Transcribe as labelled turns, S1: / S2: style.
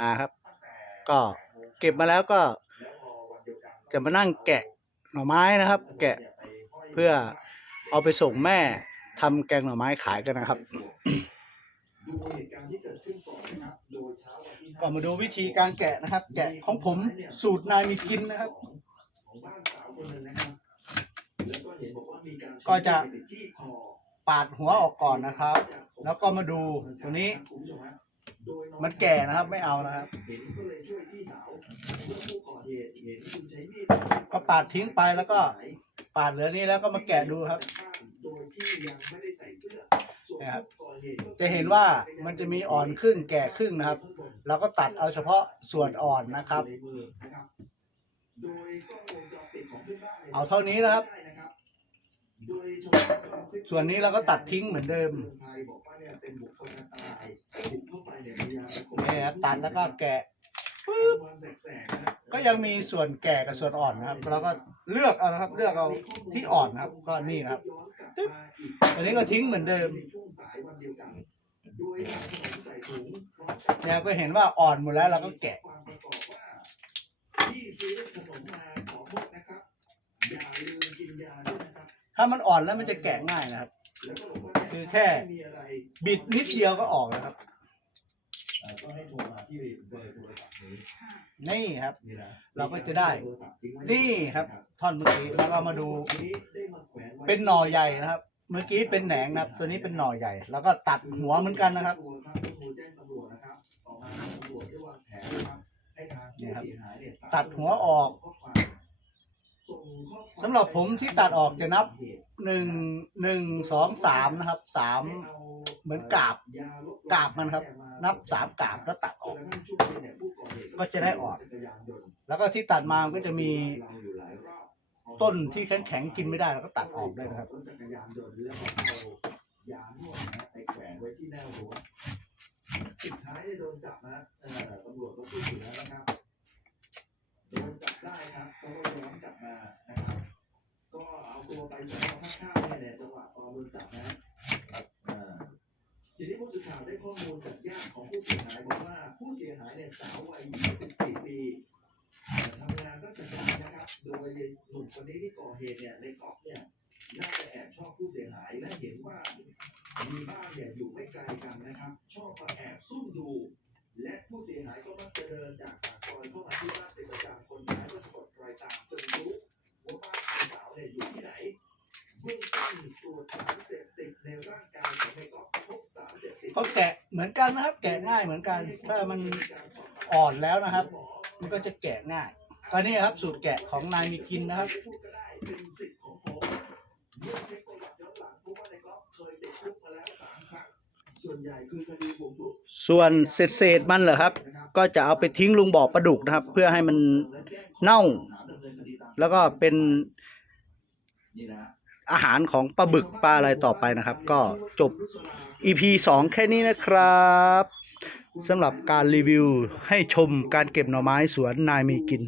S1: อ่าครับ ก็เก็บมาแล้วก็ จะมานั่งแกะหน่อไม้นะครับ แกะเพื่อเอาไปส่งแม่ทำแกงหน่อไม้ขายกันนะครับก็มาดูวิธีการแกะนะครับ แกะของผมสูตรนายมีกินนะครับก็จะปาดหัวออกก่อนนะครับ แล้วก็มาดูตัวนี้ มันแก่นะครับไม่เอานะครับก็ปาดทิ้งไปแล้วก็ปาดเหลือนี้แล้วก็มาแกะดูครับนะครับ จะเห็นว่ามันจะมีอ่อนครึ่งแก่ครึ่งนะครับ เราก็ตัดเอาเฉพาะส่วนอ่อนนะครับ เอาเท่านี้นะครับ ส่วนนี้เราก็ตัดทิ้งเหมือนเดิมนี่ครับตัดแล้วก็แกะก็ยังมีส่วนแก่กับส่วนอ่อนนะครับเราก็เลือกเอานะครับ เลือกเอาที่อ่อนนะครับ ก็นี่นะครับตึ๊บอันนี้ก็ทิ้งเหมือนเดิมเนี่ยก็เห็นว่าอ่อนหมดแล้วเราก็แกะ ถ้ามันอ่อนแล้วมันจะแกะง่ายนะครับ คือแค่บิดนิดเดียวก็ออกแล้วครับนี่ครับ เราก็จะได้ นี่ครับ ท่อนเมื่อกี้แล้วก็มาดู เป็นหน่อใหญ่นะครับ เมื่อกี้เป็นแหนงนะครับ ตัวนี้เป็นหน่อใหญ่ แล้วก็ตัดหัวเหมือนกันนะครับนี่ครับ ตัดหัวออก สำหรับผมที่ตัดออกจะนับหนึ่งหนึ่งสองสามนะครับสามเหมือนกาบกาบมันครับ นับสามกาบแล้วตัดออก ก็จะได้ออกแล้วก็ที่ตัดมามันก็จะมีต้นที่แข็งแข็งๆกินไม่ได้เราก็ตัดออกได้นะครับ
S2: สุดท้ายโดนจับนะเออตำรวจก็พูดอยู่แล้วนะครับโดนจับ ได้ครับเขาก็ย้อนกลับมานะครับ ก็เอาตัวไปสอนอข้างๆเนี่ยเนี่ยจังหวะตอนโดนจับนะเออทีนี้ผู้สื่อข่าวได้ข้อมูลจากญาติของผู้เสียหายบอกว่าผู้เสียหายเนี่ยสาววัย 24 ปีทำงานราชการนะครับ โดยหนุ่มคนนี้ที่ก่อเหตุเนี่ยในก๊อฟเนี่ยน่าจะแอบชอบผู้เสียหายและเห็นว่ามีบ้านเนี่ยอยู่ไม่ไกลกันนะครับ ชอบมาแอบซุ่มดู และผู้เสียหายก็มักจะเดินจากปากซอยเข้ามาที่บ้านเป็น เขา
S1: แกะเหมือนกันนะครับ แกะง่ายเหมือนกัน ถ้ามันอ่อนแล้วนะครับ มันก็จะแกะง่ายก็นี่ครับ สูตรแกะของนายมีกินนะครับ
S2: ส่วนเศ
S1: ษเศษมันเหรอครับ ก็จะเอาไปทิ้งลุงบ่อปลาดุกนะครับ เพื่อให้มันเน่า แล้วก็เป็น อาหารของปลาบึกปลาอะไรต่อไปนะครับ ก็จบ EP 2 แค่นี้นะครับสำหรับการรีวิวให้ชมการเก็บหน่อไม้สวนนายมีกิน